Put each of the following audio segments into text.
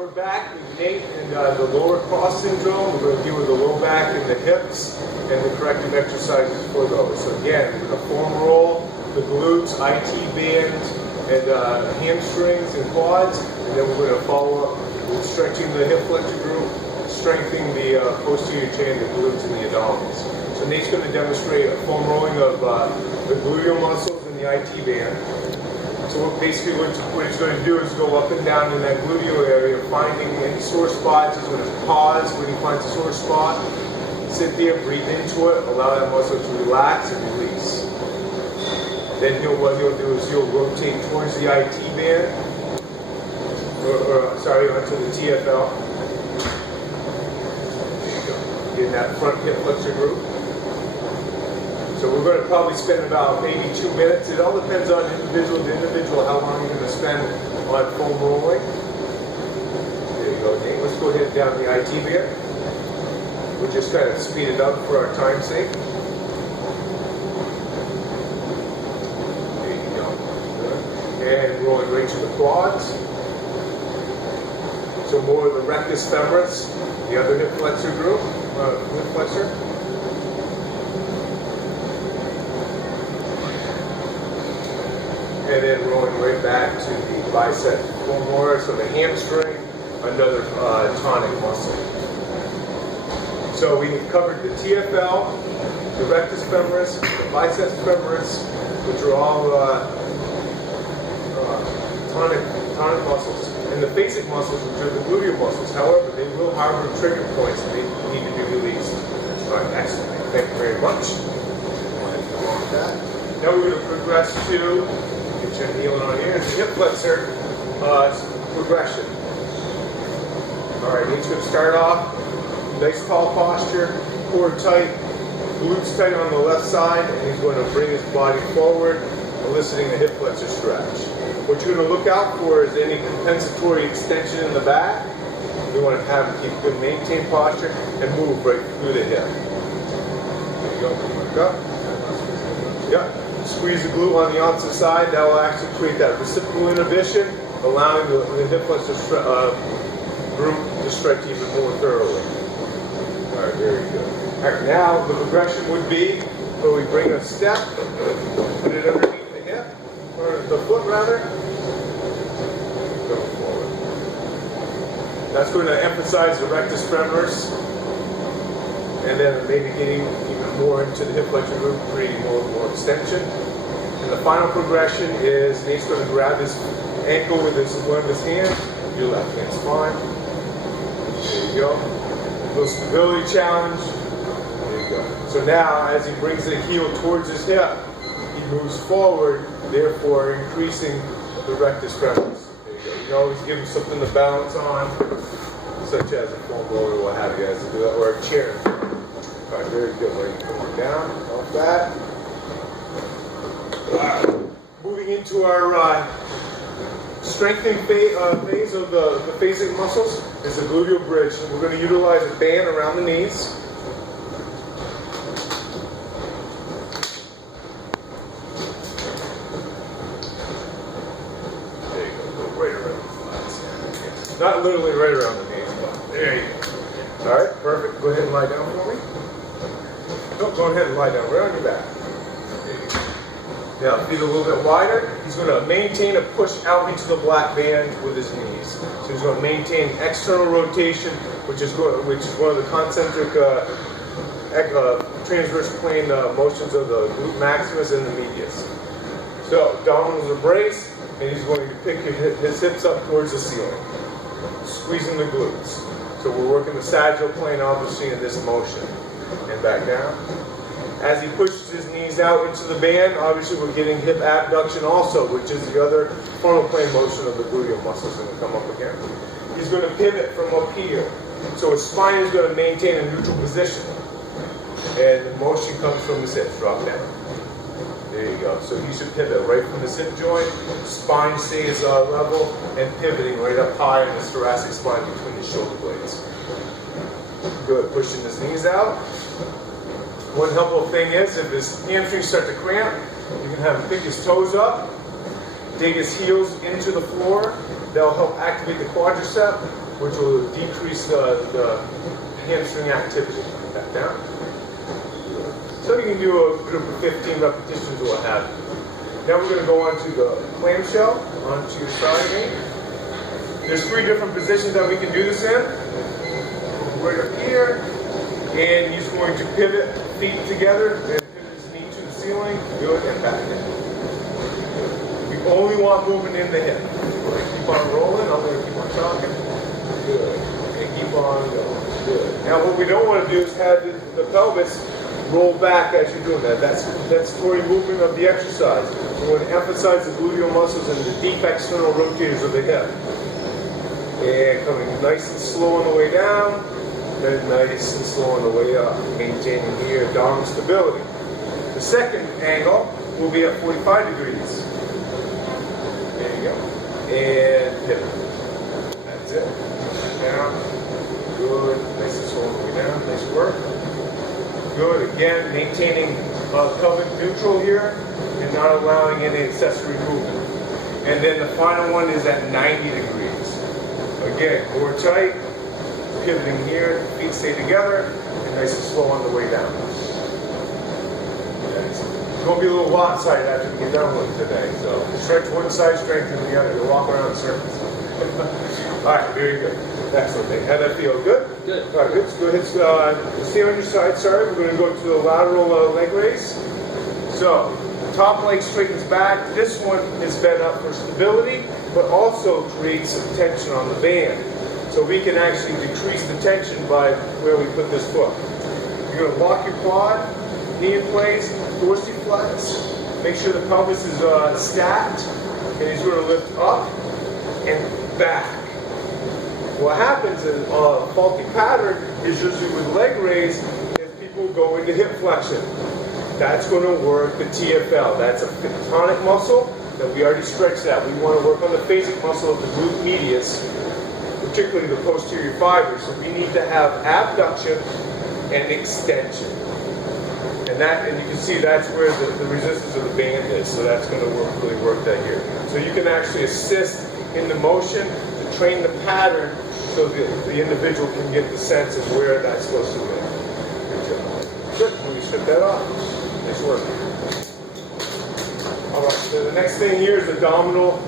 We're back with Nate and the lower cross syndrome. We're going to deal with the low back and the hips and the corrective exercises for those. So again, we're going to foam roll the glutes, IT band, and hamstrings and quads. And then we're going to follow up with stretching the hip flexor group, strengthening the posterior chain, the glutes, and the abdominals. So Nate's going to demonstrate a foam rolling of the gluteal muscles and the IT band. So basically what he's going to do is go up and down in that gluteal area, finding any sore spots. He's going to pause when he finds a sore spot, sit there, breathe into it, allow that muscle to relax and release. Then what he'll do is he'll rotate towards the IT band, onto the TFL. There you go. Get that front hip flexor group. So we're going to probably spend about maybe 2 minutes. It all depends on individual to individual how long you're going to spend on foam rolling. There you go, Nate. Let's go ahead and down the IT band. We'll just kind of speed it up for our time's sake. There you go. And rolling right to the quads. So more of the rectus femoris, the other hip flexor group, hip flexor. And then rolling right back to the bicep femoris, so the hamstring, another tonic muscle. So we covered the TFL, the rectus femoris, the biceps femoris, which are all tonic muscles, and the basic muscles, which are the gluteal muscles. However, they will harbor trigger points that need to be released. All right, excellent. Thank you very much. Now we're going to progress to kneeling on here, it's hip flexor progression. All right, he's going to start off, nice tall posture, core tight, glutes tight on the left side, and he's going to bring his body forward, eliciting a hip flexor stretch. What you're going to look out for is any compensatory extension in the back. We want to have him keep good maintained posture and move right through the hip. There you go, look up. Yeah. Squeeze the glute on the opposite side. That will actually create that reciprocal inhibition, allowing the hip flexor group to stretch even more thoroughly. All right, very good. All right, now the progression would be where we bring a step, put it underneath the hip, or the foot rather, go forward. That's going to emphasize the rectus femoris, and then maybe getting even more into the hip flexor group, creating more extension. And the final progression is Nate's going to grab his ankle with one of his hands. Your left hand's fine. There you go. A little stability challenge. There you go. So now, as he brings the heel towards his hip, he moves forward, therefore increasing the rectus femoris. There you go. You can always give him something to balance on, such as a foam roller or what have you, as to do that, or a chair. All right, very good. Where you come down, off that. Moving into our strengthening phase of the basic muscles is the gluteal bridge. We're going to utilize a band around the knees. There you go. Go right around the thighs. Not literally right around the knees, but there you go. All right, perfect. Go ahead and lie down for me. No, go ahead and lie down right on your back. Now, feet a little bit wider. He's going to maintain a push out into the black band with his knees. So he's going to maintain external rotation, which is one of the concentric transverse plane motions of the glute maximus and the medius. So, abdominals are braced, and he's going to pick his hips up towards the ceiling, squeezing the glutes. So we're working the sagittal plane, obviously, in this motion. And back down. As he pushes his knees out into the band, obviously we're getting hip abduction also, which is the other frontal plane motion of the gluteal muscles. Going to come up again. He's going to pivot from up here. So his spine is going to maintain a neutral position. And the motion comes from his hips, drop down. There you go. So he should pivot right from the hip joint, spine stays level, and pivoting right up high in the thoracic spine between the shoulder blades. Good, pushing his knees out. One helpful thing is, if his hamstrings start to cramp, you can have him pick his toes up, dig his heels into the floor. That'll help activate the quadricep. which will decrease the hamstring activity. Back down. So you can do a group of 15 repetitions or what have you. Now we're going to go on to the clamshell, onto your side again. There's 3 different positions that we can do this in. Right up here, and he's going to pivot feet together and pivot his knee to the ceiling. Good, and back in. We only want movement in the hip. We're going to keep on rolling. I'm going to keep on talking. Good. And keep on going. Good. Now what we don't want to do is have the pelvis roll back as you're doing that. That's story movement of the exercise. We want to emphasize the gluteal muscles and the deep external rotators of the hip. And coming nice and slow on the way down, then nice and slow on the way up. Maintaining here abdominal stability. The second angle will be at 45 degrees. There you go. And pivot. That's it. Down. Good. Nice and slow on the way down. Nice work. Good. Again, maintaining pelvic neutral here and not allowing any accessory movement. And then the final one is at 90 degrees. Again, more tight, pivoting here, feet stay together, and nice and slow on the way down. It's going to be a little lopsided after we get done with it today. So stretch one side, strengthen the other. You'll walk around the surface. All right, very good. Excellent. How'd that feel? Good? Good. All right, good. Go ahead. Stay on your side. Sorry, we're going to go to the lateral leg raise. So, top leg straightens back. This one is bent up for stability, but also creates some tension on the band. So we can actually decrease the tension by where we put this foot. You're going to lock your quad, knee in place, dorsiflex. Make sure the pelvis is stacked, and he's going to lift up and back. What happens in a faulty pattern is usually with leg raise, is people go into hip flexion. That's going to work the TFL. That's a tonic muscle that we already stretched out. We want to work on the phasic muscle of the glute medius, particularly the posterior fibers. So we need to have abduction and extension. And you can see that's where the resistance of the band is. So that's going to really work that here. So you can actually assist in the motion to train the pattern so the individual can get the sense of where that's supposed to be. Good job. Good. Let me strip that off. Nice work. All right. So the next thing here is abdominal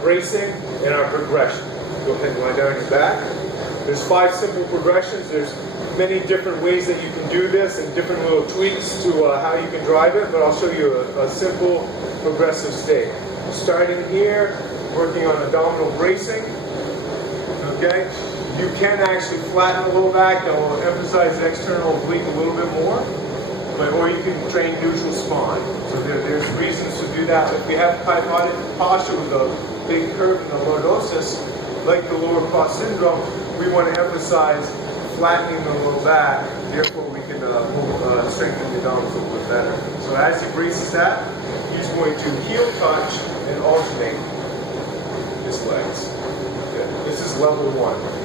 bracing and our progression. Go ahead and lie down on your back. There's 5 simple progressions. There's many different ways that you can do this and different little tweaks to how you can drive it, but I'll show you a simple progressive state. Starting here, working on abdominal bracing. Okay? You can actually flatten the low back. That will emphasize the external oblique a little bit more. Or you can train neutral spine. So there's reasons to do that. If we have kyphotic posture with a big curve in the lordosis, like the lower cross syndrome, we want to emphasize flattening the low back. Therefore, we can strengthen the abdominals a little bit better. So as he braces that, he's going to heel touch and alternate his legs. Good. This is level 1.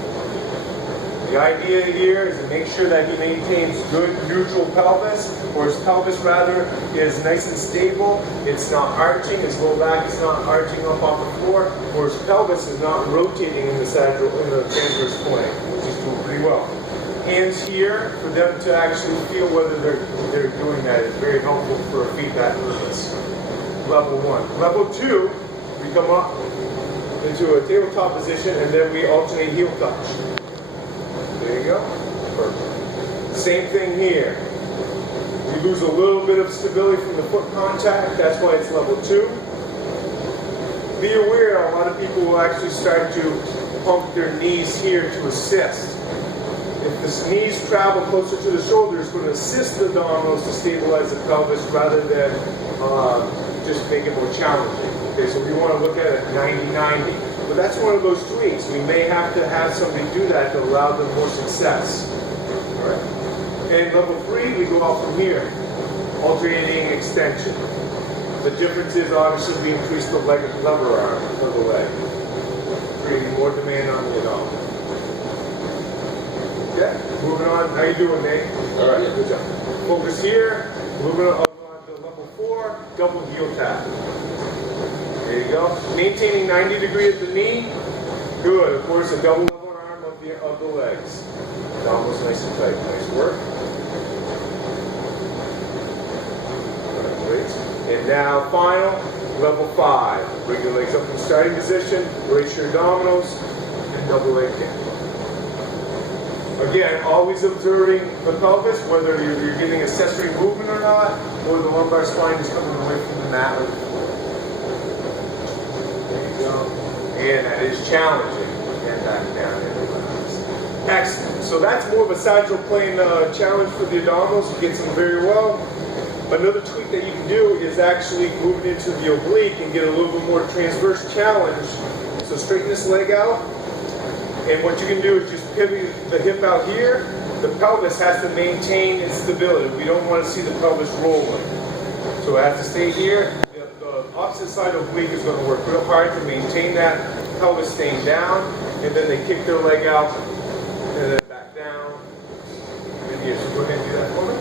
The idea here is to make sure that he maintains good neutral pelvis, or his pelvis rather is nice and stable. It's not arching, his low back is not arching up off the floor, or his pelvis is not rotating in the transverse plane, which is doing pretty well. Hands here for them to actually feel whether they're doing that is very helpful for a feedback purpose. Level 1. Level 2, we come up into a tabletop position and then we alternate heel touch. There you go. Perfect. Same thing here. We lose a little bit of stability from the foot contact. That's why it's level 2. Be aware, a lot of people will actually start to pump their knees here to assist. If the knees travel closer to the shoulder, it's going to assist the abdominals to stabilize the pelvis rather than just make it more challenging. Okay, so we want to look at it 90-90. But that's one of those tweaks. We may have to have somebody do that to allow them more success. All right. And level 3, we go out from here, alternating extension. The difference is obviously we increase the lever arm of the leg, creating more demand on the abdomen. Okay, moving on. How you doing, Nate? All right, good job. Focus here. Moving on to level 4, double heel tap. There you go. Maintaining 90 degrees at the knee. Good. Of course, a double level on of the legs. Abdominals nice and tight. Nice work. Great. And now final, level 5. Bring your legs up in starting position, brace your abdominals, and double leg kick. Again, always observing the pelvis, whether you're getting accessory movement or not, or the lumbar spine is coming away from the mat or the floor. There you go. And that is challenging. And back down and relax. Excellent. So that's more of a sagittal plane challenge for the abdominals. You get them very well. Another tweak that you can do is actually move it into the oblique and get a little bit more transverse challenge. So straighten this leg out. And what you can do is just pivot the hip out here. The pelvis has to maintain its stability. We don't want to see the pelvis rolling. So it has to stay here. The opposite side of the oblique is going to work real hard to maintain that pelvis staying down. And then they kick their leg out and then back down. And here, so go ahead and do that for me.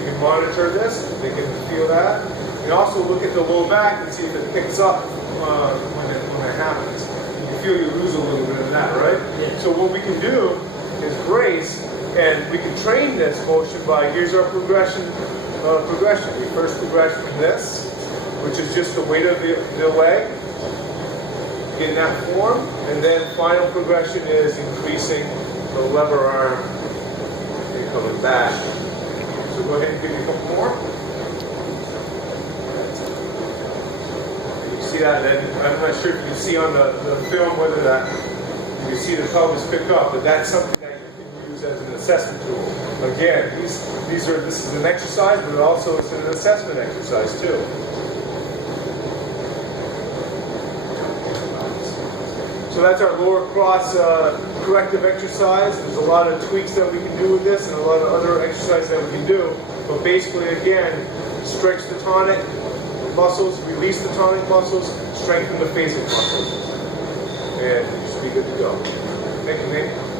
You can monitor this. They can feel that. You can also look at the low back and see if it picks up when it happens. Feel you lose a little bit of that, right? Yeah. So what we can do is brace, and we can train this motion by, here's our progression. The first progression is this, which is just the weight of the leg, getting that form, and then final progression is increasing the lever arm and coming back. So go ahead and give me a couple more. See that, and I'm not sure if you can see on the film whether that you can see the pelvis pick up, but that's something that you can use as an assessment tool. Again, this is an exercise, but it also is an assessment exercise too. So that's our lower cross corrective exercise. There's a lot of tweaks that we can do with this, and a lot of other exercises that we can do. But basically, again, stretch the tonic muscles, release the tonic muscles, strengthen the phasic muscles, and you should be good to go. Thank you, Nate.